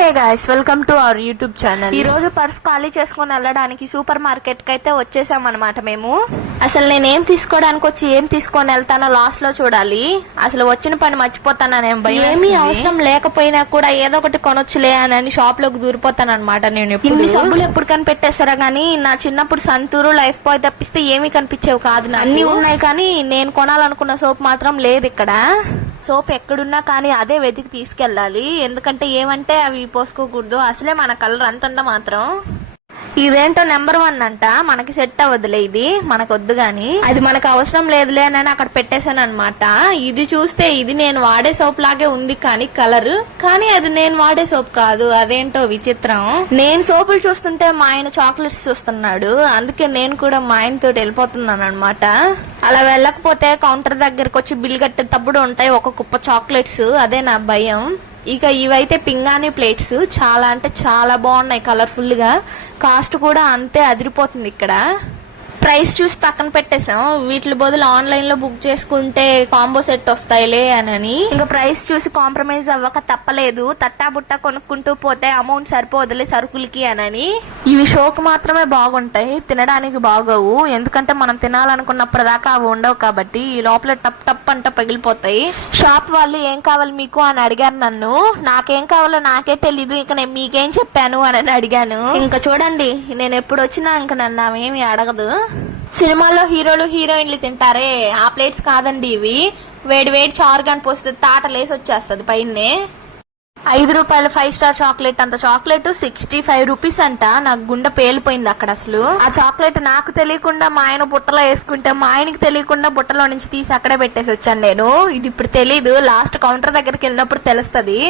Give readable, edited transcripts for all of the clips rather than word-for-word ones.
Hey guys, welcome to our YouTube channel. ఈ రోజు purse ఖాళీ చేసుకుని వెళ్ళడానికి సూపర్ మార్కెట్ కి అయితే వచ్చేసాం అనమాట. మేము అసలు నేనేం తీసుకోవడానికి వచ్చి ఏం తీసుకొని వెళ్తానో లాస్ట్ లో చూడాలి. అసలు వచ్చిన పని మర్చిపోతాననేం భయం. ఏమీ అవసరం లేకపోయినా కూడా ఏదో ఒకటి కొనొచ్చులే అని షాప్ లోకి దూరిపోతాను అనమాట. నేను ఇన్ని సబ్బులు ఎప్పుడు కనిపెట్టేస్తారా గానీ నా చిన్నప్పుడు సంతూరు, లైఫ్ బాయ్ తప్పిస్తే ఏమీ కనిపించేవి కాదు. అన్ని ఉన్నాయి కానీ నేను కొనాలనుకున్న సోప్ మాత్రం లేదు ఇక్కడ. సోప్ ఎక్కడున్నా కానీ అదే వెతికి తీసుకెళ్ళాలి. ఎందుకంటే ఏమంటే అవి పోసుకోకూడదు. అసలే మన కలర్ అంతంత మాత్రం. ఇదేంటో నెంబర్ 1 అంట. మనకి సెట్ అవ్వదులే, ఇది మనకు వద్దు గాని. అది మనకు అవసరం లేదులే అని అక్కడ పెట్టేశాను అనమాట. ఇది చూస్తే ఇది నేను వాడే సోప్ లాగే ఉంది కానీ కలర్, కానీ అది నేను వాడే సోప్ కాదు. అదేంటో విచిత్రం. నేను సోపులు చూస్తుంటే మా ఆయన చాక్లెట్స్ చూస్తున్నాడు. అందుకే నేను కూడా మా ఆయన తోటి వెళ్ళిపోతున్నాను అనమాట. అలా వెళ్ళకపోతే కౌంటర్ దగ్గరకు వచ్చి బిల్ కట్టేటప్పుడు ఉంటాయి ఒక కుప్ప చాక్లెట్స్. అదే నా భయం. ఇక ఇవైతే పింగాణి ప్లేట్స్, చాలా అంటే చాలా బాగున్నాయి కలర్ఫుల్ గా. కాస్ట్ కూడా అంతే అదిరిపోతుంది ఇక్కడ. ప్రైస్ చూసి పక్కన పెట్టేసాం. వీటి బదులు ఆన్లైన్ లో బుక్ చేసుకుంటే కాంబో సెట్ వస్తాయిలే అని. ఇంకా ప్రైస్ చూసి కాంప్రమైజ్ అవ్వక తప్పలేదు. తట్టా బుట్ట కొనుక్కుంటూ పోతే అమౌంట్ సరిపోదులే సరుకులకి అని. ఇవి షోకు మాత్రమే బాగుంటాయి, తినడానికి బాగోవు. ఎందుకంటే మనం తినాలనుకున్నప్పుడు దాకా అవి ఉండవు కాబట్టి ఈ లోపల టప్ టప్ అంట పగిలిపోతాయి. షాప్ వాళ్ళు ఏం కావాలి మీకు అని అడిగారు నన్ను. నాకేం కావాలో నాకే తెలీదు. ఇంకా నేను మీకేం చెప్పాను అని అడిగాను. ఇంకా చూడండి, నేను ఎప్పుడు వచ్చినా ఇంకా నన్ను ఆమెమి అడగదు. సినిమాలో హీరోలు హీరోయిన్లు తింటారే ఆ ప్లేట్స్ కాదండి ఇవి. వేడి వేడి చారుగాని పోస్తే తాటలేసి వచ్చేస్తుంది పైనే. 5 రూపాయల 5 స్టార్ చాక్లెట్ అంత చాక్లెట్ 65 రూపీస్ అంట. నాకు గుండె పేలిపోయింది అక్కడ. అసలు ఆ చాక్లెట్ నాకు తెలియకుండా మా ఆయన బుట్టలో వేసుకుంటే మా ఆయనకి తెలియకుండా బుట్టలో నుంచి తీసి అక్కడే పెట్టేసి వచ్చాను నేను. ఇది ఇప్పుడు తెలీదు, లాస్ట్ కౌంటర్ దగ్గరికి వెళ్ళినప్పుడు తెలుస్తుంది.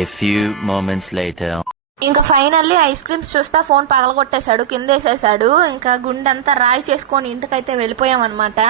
A few moments later. ఇంకా ఫైనల్లీ ఐస్ క్రీమ్స్ చూస్తా ఫోన్ పగలగొట్టేశాడు, కింద వేసేసాడు. ఇంకా గుండెంతా రాయి చేసుకొని ఇంటికైతే వెళ్ళిపోయాం అనమాట.